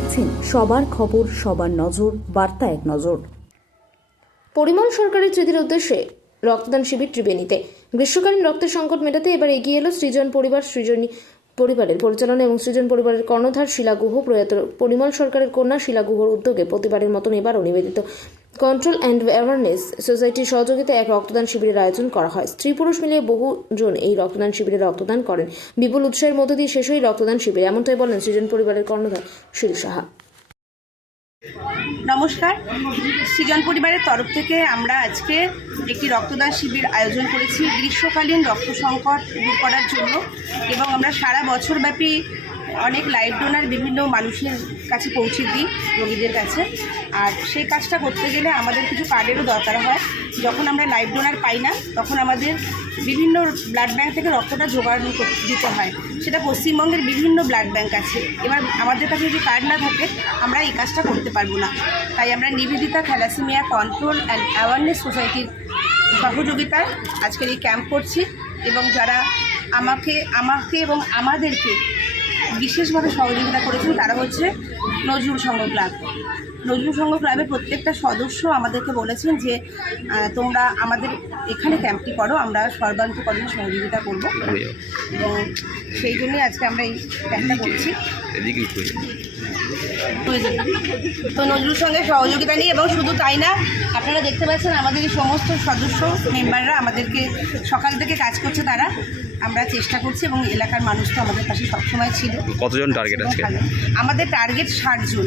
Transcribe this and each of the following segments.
দেখছেন সবার খবর, সবার নজর, বার্তা এক নজর। পরিমল সরকারের স্মৃতির উদ্দেশ্যে রক্তদান শিবির ত্রিবেণীতে। গ্রীষ্মকালীন রক্তের সংকট মেটাতে এবার এগিয়ে এলো সৃজন পরিবার। সৃজনী পরিবারের পরিচালনা এবং সৃজন পরিবারের কর্ণধার শিলা গুহ, প্রয়াত পরিমল সরকারের কন্যা শিলা গুহর উদ্যোগে প্রতিবারের মতন এবারও নিবেদিত কন্ট্রোল অ্যান্ড অ্যাওয়ারনেস সোসাইটির সহযোগিতায় এক রক্তদান শিবিরের আয়োজন করা হয়। স্ত্রী পুরুষ মিলিয়ে বহুজন এই রক্তদান শিবিরে রক্তদান করেন। বিপুল উৎসাহের মধ্য দিয়ে শেষ হয় রক্তদান শিবির, এমনটাই বলেন সৃজন পরিবারের কর্ণধার শিল সাহা। নমস্কার, সৃজন পরিবারের তরফ থেকে আমরা আজকে একটি রক্তদান শিবির আয়োজন করেছি গ্রীষ্মকালীন রক্ত সংকট দূর করার জন্য, এবং আমরা সারা বছরব্যাপী অনেক লাইভ ডোনার বিভিন্ন মানুষের কাছে পৌঁছে দিই, রোগীদের কাছে। আর সেই কাজটা করতে গেলে আমাদের কিছু কার্ডেরও দরকার হয়। যখন আমরা লাইভ ডোনার পাই না, তখন আমাদের বিভিন্ন ব্লাড ব্যাঙ্ক থেকে রক্তটা জোগাড় দিতে হয়। সেটা পশ্চিমবঙ্গের বিভিন্ন ব্লাড ব্যাঙ্ক আছে। এবার আমাদের কাছে যদি কার্ড না থাকে, আমরা এই কাজটা করতে পারবো না। তাই আমরা Nivedita thalassaemia control and awareness সোসাইটির সহযোগিতায় আজকের এই ক্যাম্প করছি, এবং যারা আমাকে এবং আমাদেরকে বিশেষভাবে সহযোগিতা করেছেন তারা হচ্ছে নজরুল সংঘ ক্লাব। নজরুল সংঘ ক্লাবের প্রত্যেকটা সদস্য আমাদেরকে বলেছেন যে তোমরা আমাদের এখানে ক্যাম্পটি করো, আমরা সর্বান্তকরণে সহযোগিতা করব, এবং সেই জন্যই আজকে আমরা এই ক্যাম্পটা করছি। তো নজরুল সঙ্গে সহযোগিতা নিয়ে, এবং শুধু তাই না, আপনারা দেখতে পাচ্ছেন আমাদের এই সমস্ত সদস্য মেম্বাররা আমাদেরকে সকাল থেকে কাজ করছে। তারা আমরা চেষ্টা করছি, এবং এলাকার মানুষ তো আমাদের পাশে সবসময় ছিল। কতজন টার্গেট আছে? আমাদের টার্গেট 60 জন।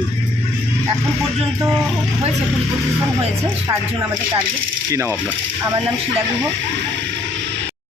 এখন পর্যন্ত হয়েছে 20-25 জন হয়েছে, 60 জন আমাদের টার্গেট। কী নাম আপনার? আমার নাম শিলা গুহ।